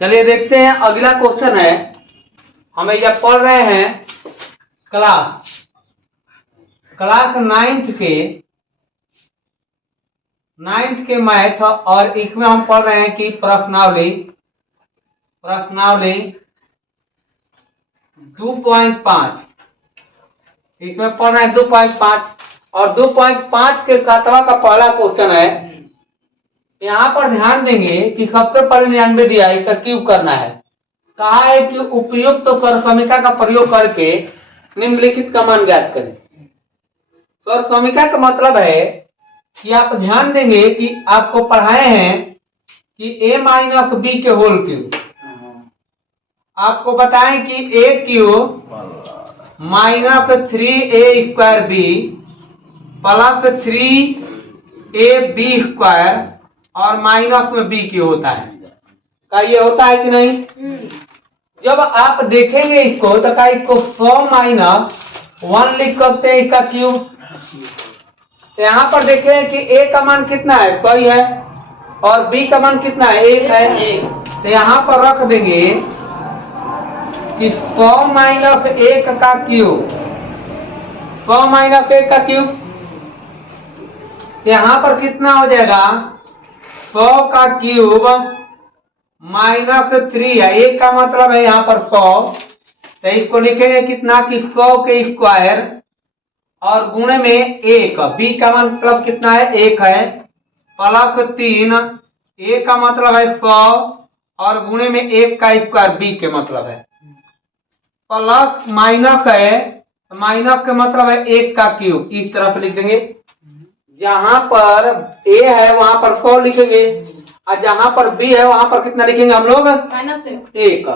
चलिए देखते हैं अगला क्वेश्चन है। हम जब पढ़ रहे हैं क्लास नाइन्थ के मैथ, और इसमें हम पढ़ रहे हैं कि प्रश्नावली 2.5, इसमें पढ़ रहे हैं 2.5, और 2.5 के सातवां का पहला क्वेश्चन है। यहाँ पर ध्यान देंगे कि सबसे पहले 99 दिया, इसका क्यूब करना है। कहा है कि उपयुक्त स्वर समीकरण का प्रयोग करके निम्नलिखित का मान ज्ञात करें। स्वर समीकरण का मतलब है कि आप ध्यान देंगे कि आपको पढ़ाए हैं कि a माइनस बी के होल क्यूब, आपको बताएं कि a cube minus 3a square B plus 3ab square और माइनस में b क्यूब होता है। का ये होता है कि नहीं? जब आप देखेंगे इसको तो का इसको 100 माइनस 1 लिख सकते हैं इसका क्यूब। तो यहाँ पर देखें कि a का मान कितना है, 100 है, और b का मान कितना है, 1 है। तो यहाँ पर रख देंगे कि 100 माइनस 1 का क्यूब, 100 माइनस 1 का क्यूब, यहाँ पर कितना हो जाएगा, 100 का क्यूब माइनस 3 है। 1 का मतलब है यहाँ पर 100, तो इसको लिखेंगे कितना कि 100 के स्क्वायर और गुणे में 1, b का मतलब कितना है, 1 है, प्लस 3, a का मतलब है 100 और गुणे में 1 का स्क्वायर b के मतलब है, प्लस माइनस है, माइनस के मतलब है 1 का क्यूब। इस तरफ लिख देंगे, जहां पर a है वहां पर 100 लिखेंगे, और जहां पर b है वहां पर कितना लिखेंगे हम लोग, एक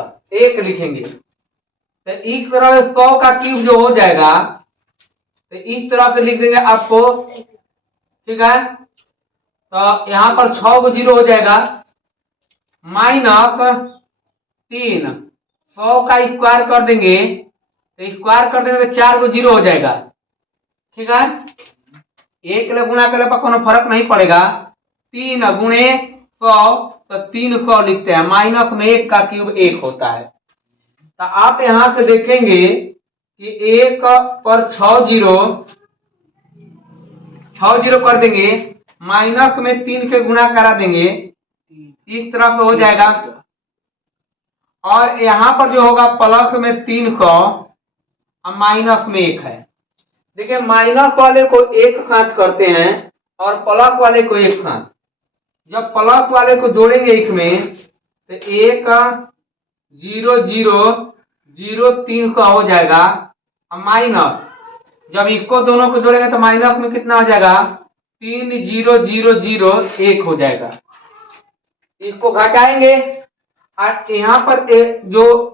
लिखेंगे। तो इस तरह 100 का क्यूब जो हो जाएगा, तो इस तरह से लिख देंगे आपको, ठीक है। तो यहाँ पर 6 को 0 हो जाएगा, माइनस 3, 100 का स्क्वायर कर देंगे, तो स्क्वायर कर देंगे तो 4 को 0 हो जाएगा, ठीक है। 1 ले गुणा करने पर कोनो फर्क नहीं पड़ेगा, 3 गुणे 100 तो 300 लिखते हैं, माइनस में 1 का क्यूब 1 होता है। तो आप यहां से देखेंगे कि 1 पर 6 जीरो कर देंगे, माइनस में 3 के गुणा करा देंगे, इस तरह से हो जाएगा। और यहां पर जो होगा प्लस में 300 और माइनस में 1 है। देखिए माइनस वाले को एक साथ करते हैं और प्लस वाले को एक साथ। जब प्लस वाले को जोड़ेंगे इसमें तो 1 0 0 0 300 हो जाएगा, और माइनस जब इसको दोनों को जोड़ेंगे तो माइनस में कितना हो जाएगा, 3 0 0 0 1 हो जाएगा। इसको घटाएंगे और यहाँ पर जो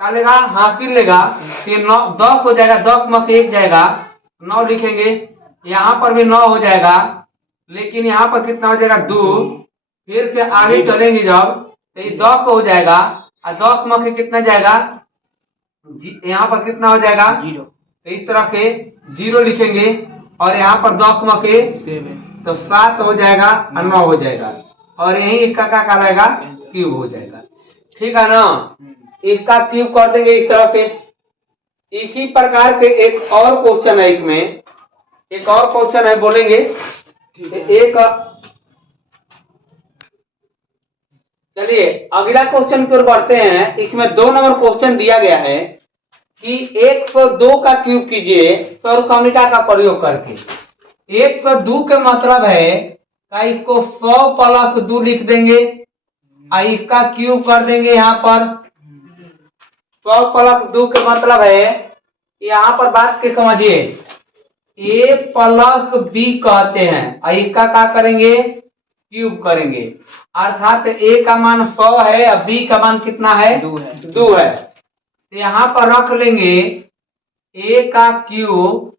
क्या लेगा, हासिल लेगा, ये 9 10 हो जाएगा, 10 में से 1 जाएगा, 9 लिखेंगे, यहाँ पर भी 9 हो जाएगा, लेकिन यहाँ पर कितना हो जाएगा, 2। फिर से आगे चलेंगे जब तो ये 10 हो जाएगा, और 10 में से कितना जाएगा, यहाँ पर कितना हो जाएगा, 0। तो इस तरह के 0 लिखेंगे, और यहाँ पर 10 में से 7 तो 7 हो जाएगा और 9 हो जाएगा, और यही इसका क्या कहलाएगा, क्यूब हो जाएगा, ठीक है ना। इसका क्यूब कर देंगे इस तरह से। इसी प्रकार के एक और क्वेश्चन है, इसमें एक और क्वेश्चन है, बोलेंगे एक। चलिए अगला क्वेश्चन की ओर बढ़ते हैं। इसमें 2 नंबर क्वेश्चन दिया गया है कि 102 का क्यूब कीजिए स्वर समीकरण का प्रयोग करके। 102 के मतलब है का इसको 100 प्लस 2 लिख देंगे और इसका क्यूब कर देंगे। यहाँ पर 100 प्लस 2 के मतलब है, यहाँ पर बात के समझिए, a प्लस b कहते हैं और इसका क्या करेंगे, क्यूब करेंगे, अर्थात a का मान 100 है और b का मान कितना है, 2 है। तो यहाँ पर रख लेंगे a का क्यूब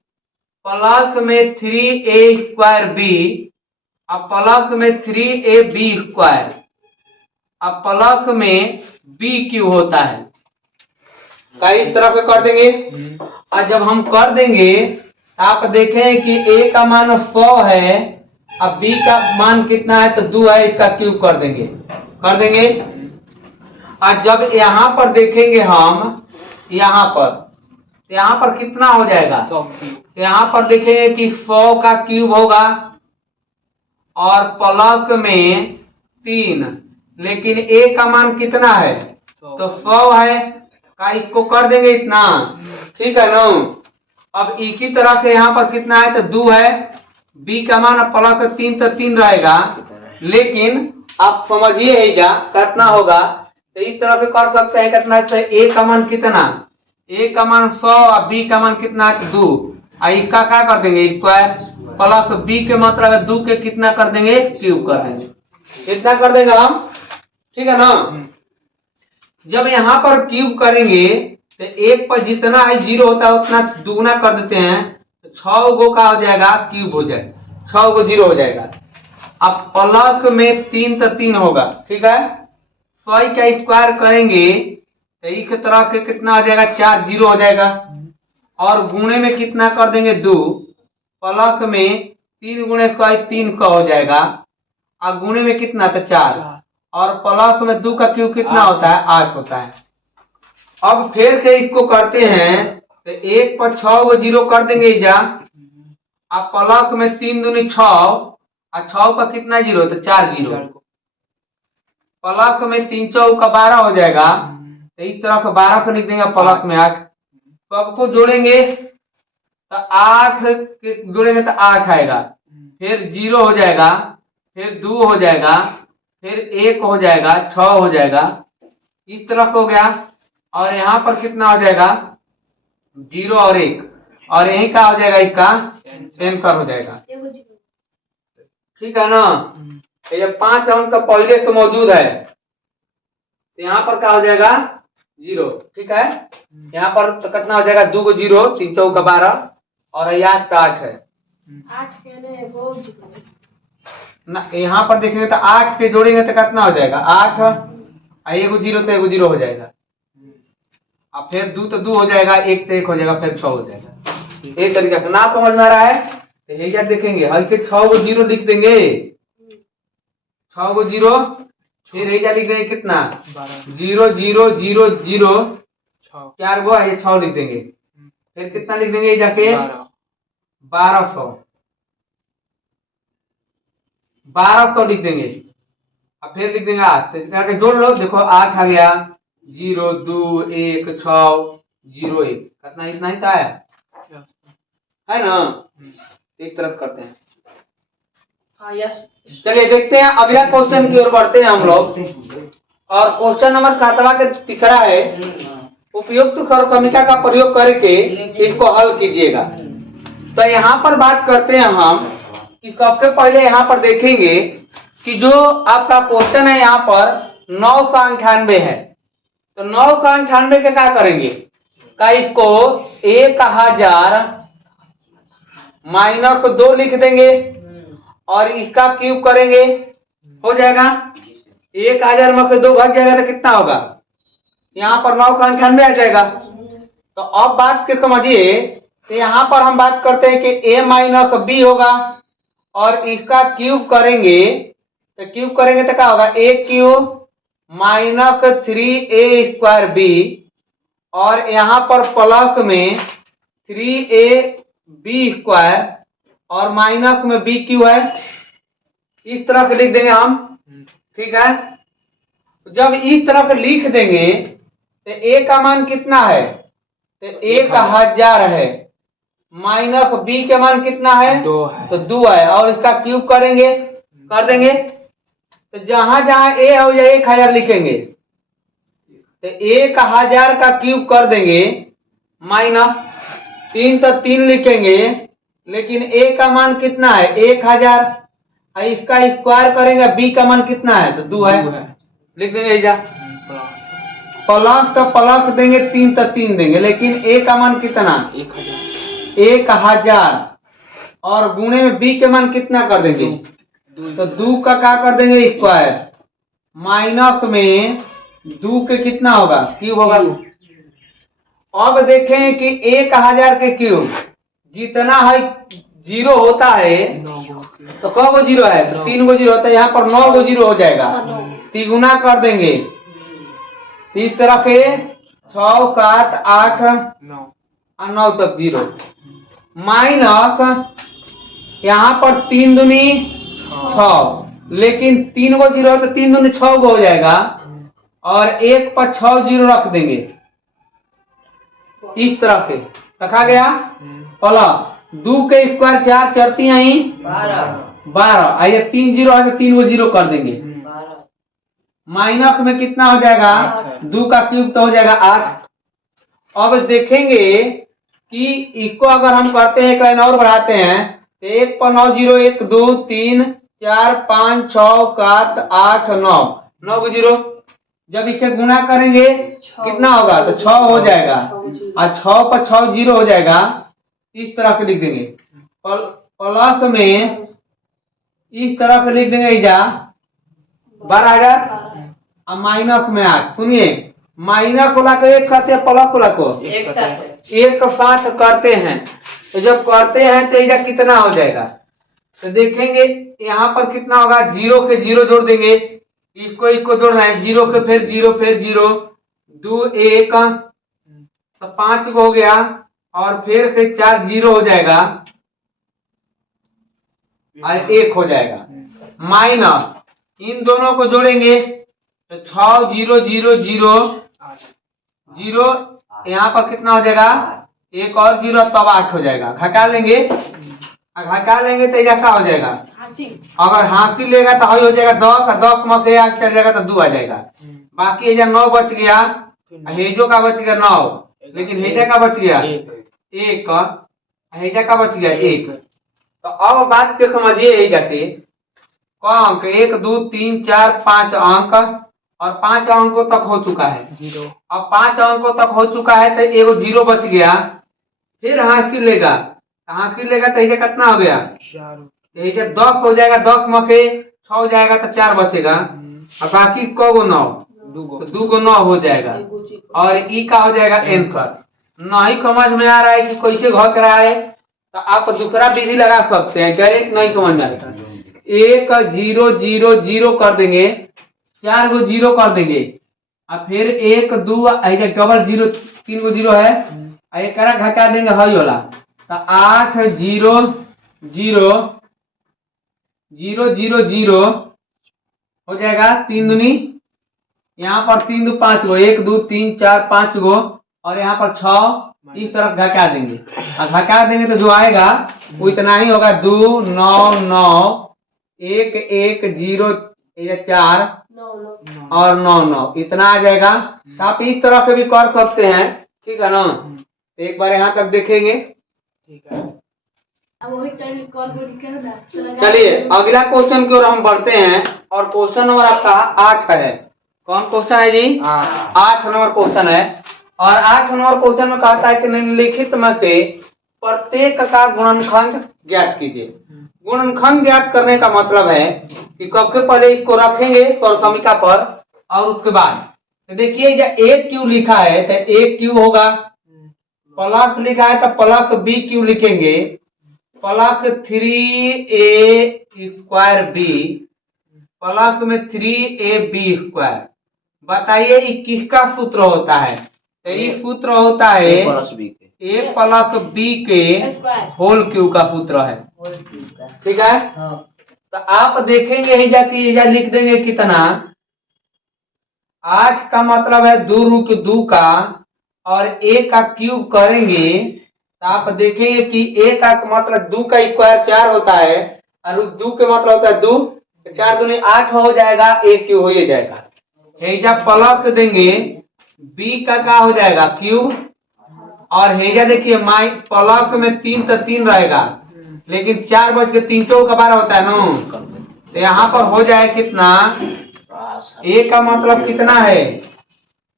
प्लस में 3a स्क्वायर b और प्लस में 3ab स्क्वायर और प्लस में b क्यूब होता है। इस तरह से कर देंगे, और जब हम कर देंगे आप देखें कि a का मान 100 है अब b का मान कितना है तो 2 है, इसका क्यूब कर देंगे और जब यहाँ पर देखेंगे हम यहाँ पर कितना हो जाएगा? तो यहाँ पर देखेंगे कि 100 का क्यूब होगा और प्लस में 3, लेकिन a का मान कितना है? तो 100 है का इसको कर देंगे इतना, ठीक है ना। अब एक ही तरह से यहाँ पर कितना है? तो 2 है, b का मान प्लस 3 तो 3 रहेगा, लेकिन आप समझिए है क्या कितना होगा। तो इस तरह से कर सकते हैं कितना है? a का मान कितना? a का मान 100 और b का मान कितना है? 2। इसका क्या कर देंगे? स्क्वायर प्लस b के मतलब है 2 के कितना कर देंगे? क्यूब कर देंगे। इतना कर देंगे हम, ठीक है ना। जब यहाँ पर क्यूब करेंगे तो एक पर जितना है 0 होता है उतना दुगुना कर देते हैं, तो 6 गो का हो जाएगा क्यूब हो जाएगा, 6 गो 0 हो जाएगा। अब प्लस में 3 तो 3 होगा, ठीक है। 100 का स्क्वायर करेंगे तो एक तरह के कितना हो जाएगा? 4 0 हो जाएगा, और गुणे में कितना कर देंगे? 2, प्लस में 3 गुणे 3 का हो जाएगा, और गुणे में कितना? तो 4, और प्लस में 2 का क्यूब कितना होता है? 8 होता है। अब फिर से इसको करते हैं तो 1 पर 6 गो 0 कर देंगे इजा, अब प्लस में 3 दूनी 6, और 6 पर कितना 0? तो 4 0, प्लस में 3 चौक का 12 हो जाएगा। तो इस तरह का 12 को लिख देंगे प्लस में 8, सबको जोड़ेंगे तो 8 जोड़ेंगे तो 8 आएगा, फिर 0 हो जाएगा, फिर 2 हो जाएगा, फिर 1 हो जाएगा, 6 हो जाएगा, इस तरह का हो गया। और यहाँ पर कितना हो जाएगा? 0 और 1, और यही का हो जाएगा? इसका एंकर हो जाएगा, ठीक है ना। ये 5 अंक तो पहले से मौजूद है, तो यहाँ पर क्या हो जाएगा? 0, ठीक है। यहाँ पर तो कितना हो जाएगा? 2 को 0, 3 चौका 12, और यहाँ 8 है। 8 ना, यहाँ पर देखेंगे तो 8 के जोड़ेंगे तो कितना हो जाएगा? 8, एगो 0 तो एगो 0 हो जाएगा, अब फिर 2 तो 2 हो जाएगा, 1 तो 1 हो जाएगा, फिर 6 हो जाएगा। एक तरीका से ना समझ में आ रहा है तो यही क्या देखेंगे, हल्के 6 को 0 लिख देंगे, 6 को 0, फिर यही क्या लिख देंगे? कितना? 0 0 0 0, 4 गो ये 6 लिख देंगे, फिर कितना लिख देंगे जाके? 1200 लिख देंगे, अब फिर लिख देंगे 8, तो करके जोड़ लो, देखो 8 आ गया, 0 2 1 6 0 1, कितना? इतना ही तो आया है ना। एक तरफ करते हैं, हाँ यस। चलिए देखते हैं अगला क्वेश्चन की ओर बढ़ते हैं हम लोग। और क्वेश्चन नंबर 7 के दिख रहा है, उपयुक्त समीकरण का प्रयोग करके इसको हल कीजिएगा। तो यहाँ पर बात करते हैं हम कि सबसे पहले यहाँ पर देखेंगे कि जो आपका क्वेश्चन है यहाँ पर 998 है, तो 998 के क्या करेंगे? का इसको 1000 माइनस 2 लिख देंगे और इसका क्यूब करेंगे, हो जाएगा 1000 में से 2 भाग जाएगा तो कितना होगा? यहाँ पर 998 आ जाएगा। तो अब बात के समझिए, तो यहाँ पर हम बात करते हैं कि a माइनस बी होगा, और इसका क्यूब करेंगे तो क्या होगा? a cube minus 3a² b, और यहाँ पर प्लस में 3ab², और माइनस में b क्यू है, इस तरह से लिख देंगे हम, ठीक है। जब इस तरह से लिख देंगे तो a का मान कितना है? तो 1000 है, माइनस b के मान कितना है? 2 है, तो 2 है, और इसका क्यूब करेंगे, कर देंगे, तो जहां जहां a हो जाए 1000 लिखेंगे, तो 1000 का क्यूब कर देंगे, माइनस 3 तो 3 लिखेंगे, लेकिन a का मान कितना है? 1000, इसका स्क्वायर करेंगे, b का मान कितना है? तो 2 है, लिख देंगे जा। प्लस तो प्लस देंगे, 3 तो 3 देंगे, लेकिन a का मान कितना? 1000, और गुणे में b के मान कितना कर देंगे? तो 2 का क्या कर देंगे? स्क्वायर, माइनस में 2 के कितना होगा? क्यूब होगा। अब देखें कि 1000 के क्यूब जितना है 0 होता है, तो कौ गो 0 है? तो 3 गो 0 होता है, यहाँ पर 9 गो 0 हो जाएगा, 3 गुना कर देंगे इस तरह के 6 7 8 और 9 तक 0 माइनस यहाँ पर 3 दूनी 6, लेकिन 3 को 0 तो 3 दूनी 6 को हो जाएगा और 1 पर 6 0 रख देंगे। इस तरह से रखा गया। प्लस 2 के स्क्वायर 4 चरती आई 12 आइए 3 0 है तो 3 को 0 कर देंगे। माइनस में कितना हो जाएगा 2 का क्यूब तो हो जाएगा 8। अब देखेंगे कि इसको अगर हम करते हैं एक लाइन और बढ़ाते हैं तो 1 पर 9 0 1 2 3 4 5 6 7 8 9 9 को 0 जब इसे गुना करेंगे कितना होगा तो 6 हो जाएगा और 6 पर 6 0 हो जाएगा। इस तरह से लिख देंगे। प्लस में इस तरह से लिख देंगे इजा 12,000 और माइनस में 8। सुनिए माइनस वाला को एक करते हैं प्लस वाला को एक साथ करते हैं तो जब करते हैं तो इधर कितना हो जाएगा तो देखेंगे यहाँ पर कितना होगा 0 के 0 जोड़ देंगे। इसको जोड़ना है 0 के फिर 0 2 1 तो 5 हो गया और फिर से 4 0 हो जाएगा और 1 हो जाएगा। माइनस इन दोनों को जोड़ेंगे तो 6 0 0 0 0 यहाँ पर कितना हो जाएगा 1 और 0 तब 8 हो जाएगा। घटा लेंगे तो इधर क्या हो जाएगा अगर हासिल लेगा तो हो जाएगा 10 में से 8 चल जाएगा तो 2 आ जाएगा। बाकी इधर 9 बच गया हेजो का बच गया 9 लेकिन हेजा का बच गया 1 हेजा का बच गया 1। तो अब बात को समझिए हेजा के अंक 1 2 3 4 5 अंक और 5 अंकों तक हो चुका है। अब 5 अंकों तक हो चुका है तो एगो 0 बच गया फिर हासिल लेगा तो इधर कितना हो गया इधर 10 हो जाएगा 10 में के 6 हो जाएगा तो 4 बचेगा और बाकी को 9 2 को 9 हो जाएगा और ई का हो जाएगा आंसर। नहीं समझ में आ रहा है कि कैसे घट रहा है तो आप दूसरा विधि लगा सकते हैं। डायरेक्ट नहीं समझ में आता 1 0 0 0 कर देंगे 4 को 0 कर देंगे और फिर 1 2 डबल 0 3 को 0 है एक घटा देंगे हई वाला तो 8 0 0 0 0 0 हो जाएगा 3 दूनी यहाँ पर 3 2 5 गो 1 2 3 4 5 गो और यहाँ पर 6 इस तरफ घटा देंगे और घटा देंगे तो जो आएगा वो इतना ही होगा 2 9 9 1 1 0 4 और 9 9 इतना आ जाएगा। तो आप इस तरह से भी कर सकते हैं ठीक है ना। एक बार यहाँ तक देखेंगे ठीक है। चलिए अगला क्वेश्चन की ओर हम बढ़ते हैं और क्वेश्चन नंबर आपका 8 है। कौन क्वेश्चन है जी 8 नंबर क्वेश्चन है और 8 नंबर क्वेश्चन में कहता है कि निम्नलिखित में से प्रत्येक का गुणनखंड ज्ञात कीजिए। गुणनखंड ज्ञात करने का मतलब है कि कब के पहले इसको रखेंगे क्रमिका पर और उसके बाद तो देखिए जब ए क्यू लिखा है तो ए क्यू होगा प्लस लिखा है तो प्लस बी क्यू लिखेंगे plus 3a square B plus में 3ab स्क्वायर। बताइए ये किसका सूत्र होता है तो ये सूत्र होता है ए प्लस बी के होल क्यू का सूत्र है ठीक है। तो आप देखेंगे ही जाके इधर लिख देंगे कितना 8 का मतलब है 2 रूट 2 का और a का क्यूब करेंगे तो आप देखेंगे कि a का मतलब 2 का स्क्वायर 4 होता है और 2 के मतलब होता है 2 4 दूनी 8 हो जाएगा a क्यूब हो ही जाएगा। हेजा प्लस देंगे b का क्या हो जाएगा क्यूब और हेजा देखिए माइ प्लस में 3 तो 3 रहेगा लेकिन 4 बच के 3 चौक का 12 होता है ना तो यहाँ पर हो जाए कितना a का मतलब कितना है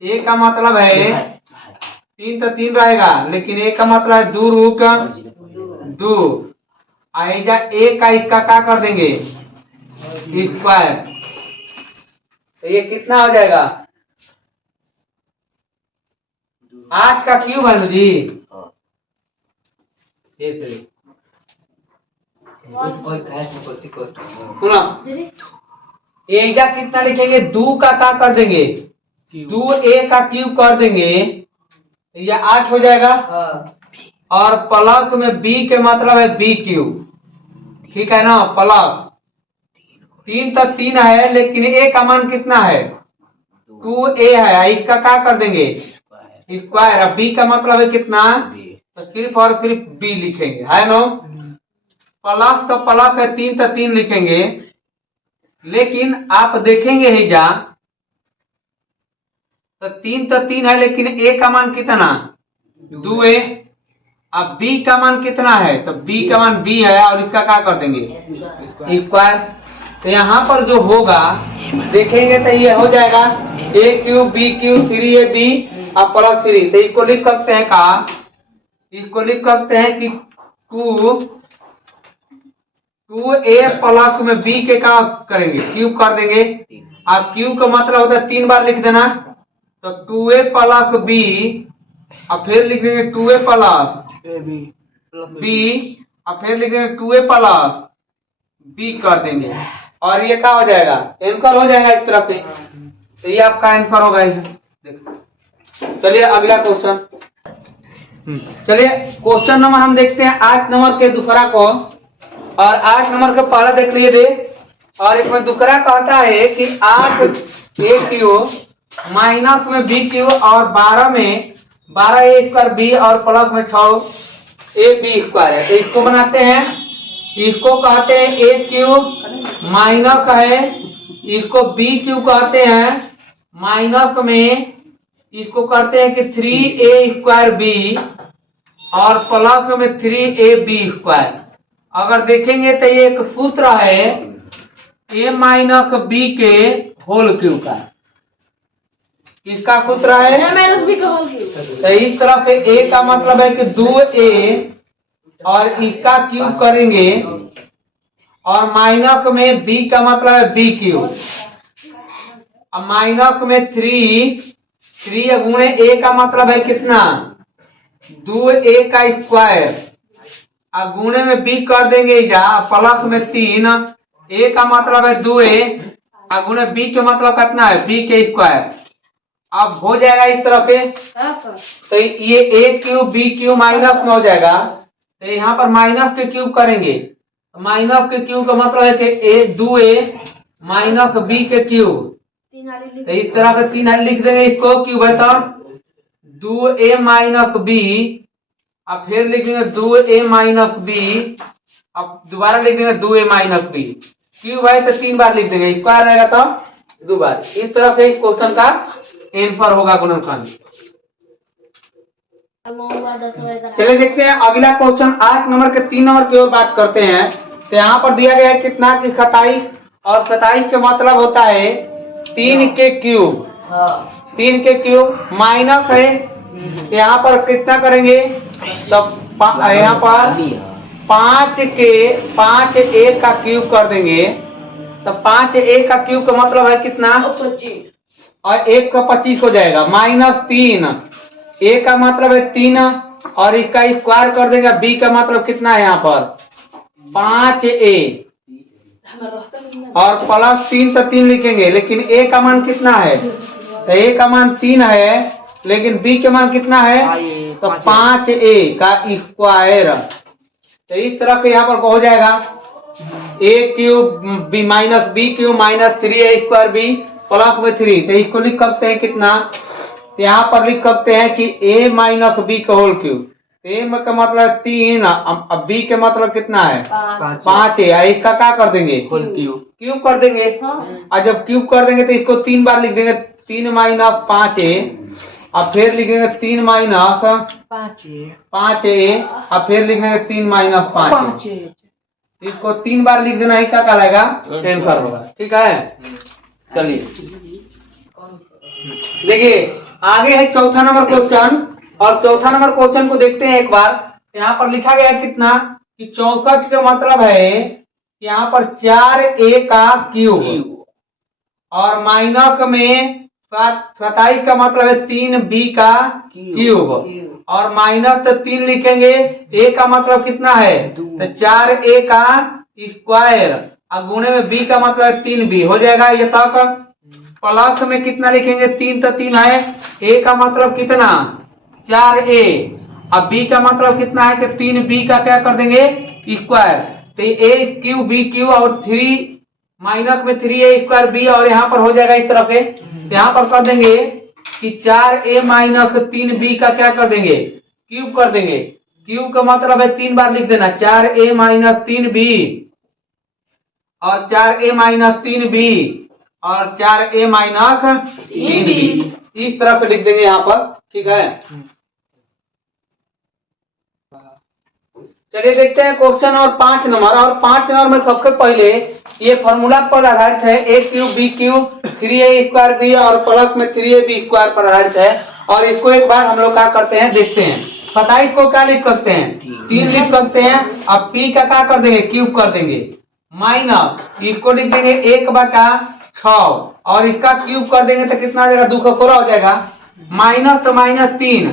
a का मतलब है 3 तो 3 रहेगा लेकिन a का मतलब है 2 रूट 2 आएगा a का इसका क्या कर देंगे स्क्वायर तो ये कितना हो जाएगा 8 का क्यूब है जी सुनो एजा कितना लिखेंगे 2 का क्या कर देंगे 2a का क्यूब कर देंगे ये 8 हो जाएगा। और प्लस में b के मतलब है b क्यूब, ठीक है ना। प्लस 3 तो 3 है, लेकिन a का मान कितना है 2a है, इसका क्या कर देंगे स्क्वायर। अब b का मतलब है कितना, तो सिर्फ और सिर्फ b लिखेंगे, है ना। प्लस तो प्लस है, 3 तो 3 लिखेंगे। लेकिन आप देखेंगे ही जा, तो 3 तो 3 है, लेकिन a का मान कितना 2a। अब b का मान कितना है, तो b का मान b है, और इसका क्या कर देंगे स्क्वायर। तो यहाँ पर जो होगा देखेंगे तो ये हो जाएगा a cube b cube 3ab और प्लस 3। तो इसको लिख सकते हैं का, इसको लिख सकते हैं कि 2a प्लस में b के क्या करेंगे क्यूब कर देंगे। अब क्यूब का मतलब होता है 3 बार लिख देना, तो 2a प्लस b, और फिर लिख देंगे 2a प्लस b, और फिर लिख देंगे 2a प्लस b कर देंगे, और ये क्या हो जाएगा आंसर हो जाएगा इस तरफ से। तो ये आपका आंसर होगा। चलिए अगला क्वेश्चन, चलिए क्वेश्चन नंबर हम देखते हैं 8 नंबर के दूसरा को, और 8 नंबर का पहला देख लीजिए। और इसमें दूसरा कहता है कि 8a क्यूब माइनस में b क्यूब और 12 में 12a स्क्वायर b और प्लस में 6ab स्क्वायर है। तो इसको बनाते हैं, इसको कहते हैं a क्यूब माइनस है, इसको b क्यूब कहते हैं माइनस में, इसको करते हैं कि 3a स्क्वायर b और प्लस में 3ab स्क्वायर। अगर देखेंगे तो ये एक सूत्र है a माइनस b के होल क्यूब का, इसका सूत्र है a माइनस b का होल क्यूब। तो इस तरह से a का मतलब है कि 2a और इसका क्यूब करेंगे, और माइनस में b का मतलब है b क्यूब, और माइनस में 3 गुणे a का मतलब है कितना 2a का स्क्वायर, और गुणे में b कर देंगे जा, प्लस में 3 a का मतलब है 2a, और गुणे b के मतलब कितना है b के स्क्वायर। अब हो जाएगा इस तरह से। तो ये a cube b cube minus में हो जाएगा, तो यहाँ पर माइनस के क्यूब करेंगे, माइनस के क्यूब का मतलब है कि 2a माइनस b के क्यूब। तो इस तरह का 3 लिख देंगे, इसको क्यूब है तो 2a माइनस b, अब फिर लिख देंगे 2a माइनस b, अब दोबारा लिख देंगे 2a माइनस b। क्यूब है तो 3 बार लिख देंगे, स्क्वायर रहेगा तो 2 बार। इस तरह से इस क्वेश्चन का आंसर होगा गुणनखंड। चलिए देखते हैं अगला क्वेश्चन 8 नंबर के 3 नंबर की ओर बात करते हैं। तो यहाँ पर दिया गया है कितना कि 27, और 27 का मतलब होता है 3 के क्यूब, 3 के क्यूब माइनस है, यहाँ पर कितना करेंगे तो यहाँ पर 5a का क्यूब कर देंगे, तो 5a का क्यूब का मतलब है कितना 25, और 1 का 25 हो जाएगा, माइनस 3 a का मतलब है 3, और इसका स्क्वायर कर देगा, b का मतलब कितना है यहाँ पर 5a, और प्लस 3 से 3 लिखेंगे, लेकिन a का मान कितना है, तो a का मान 3 है, लेकिन b का मान कितना है तो 5a का स्क्वायर। तो इस तरह से यहाँ पर हो जाएगा a cube b minus b cube minus 3a square b plus में 3। तो इसको लिख सकते हैं कितना, तो यहाँ पर लिख सकते हैं कि a माइनस b का होल क्यूब। a का मतलब 3, अब b के मतलब कितना है 5a, इसका क्या कर देंगे क्यूब कर देंगे, और जब क्यूब कर देंगे तो इसको 3 बार लिख देंगे, 3 माइनस 5a, और फिर लिखेंगे 3 माइनस 5a, और फिर लिखेंगे 3 माइनस 5a। इसको 3 बार लिख देना, ही क्या कहलाएगा आंसर होगा, ठीक है। चलिए देखिए आगे है चौथा नंबर क्वेश्चन, और चौथा नंबर क्वेश्चन को देखते हैं एक बार। यहाँ पर लिखा गया है कितना कि 64 का मतलब है यहाँ पर 4a का क्यूब, और माइनस में 27 का मतलब है 3b का क्यूब, और माइनस तो 3 लिखेंगे, a का मतलब कितना है तो 4a का स्क्वायर, और गुणे में b का मतलब 3b हो जाएगा ये तक। प्लस में कितना लिखेंगे 3 तो 3 है, ए का मतलब कितना 4a, अब बी का मतलब कितना है कि 3b का क्या कर देंगे स्क्वायर, तो ए क्यू बी क्यू और 3 माइनस में 3a स्क्वायर बी, और यहाँ पर हो जाएगा इस तरह के, यहाँ पर कर देंगे कि 4a माइनस 3b का क्या कर देंगे क्यूब कर देंगे, क्यूब का मतलब है 3 बार लिख देना 4a माइनस 3b और 4a माइनस 3b और 4a माइनस 3b, इस तरह से लिख देंगे यहाँ पर, ठीक है। चलिए देखते हैं क्वेश्चन और 5 नंबर, और 5 नंबर में सबसे पहले ये फॉर्मूला पर आधारित है, A cube B cube 3a square B और प्लस में 3ab स्क्वायर पर आधारित है, और इसको एक बार हम लोग क्या करते हैं देखते हैं। 27 को क्या लिख सकते हैं 3 लिख सकते हैं, अब p का क्या कर देंगे क्यूब कर देंगे, माइनस इसको लिख देंगे 1/6 और इसका क्यूब कर देंगे तो कितना आ जाएगा 2 का 16 हो जाएगा, माइनस तो माइनस 3,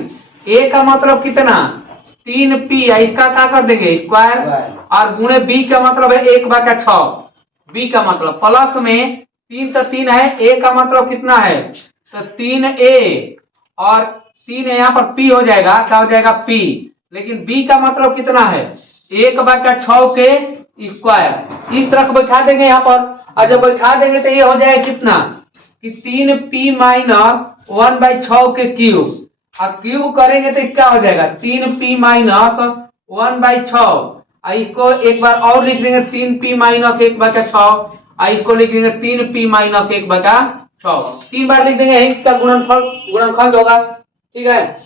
a का मतलब कितना 3p, इसका क्या कर देंगे स्क्वायर, और गुणे b का मतलब है 1/6, b का मतलब प्लस में 3 तो 3 है, a का मतलब कितना है तो 3a और 3 यहाँ पर p हो जाएगा, क्या हो जाएगा p, लेकिन b का मतलब कितना है 1/6 के स्क्वायर, इस तरह बैठा देंगे यहाँ पर, और जब बैठा देंगे तो ये हो जाएगा कितना कि 3p माइनस 1/6 के क्यूब, अब क्यूब करेंगे तो क्या हो जाएगा 3p माइनस 1/6, इसको एक बार और लिख देंगे 3p माइनस 1/6, इसको लिख देंगे 3p माइनस 1/6, 3 बार लिख देंगे, इसका गुणनफल होगा, ठीक है।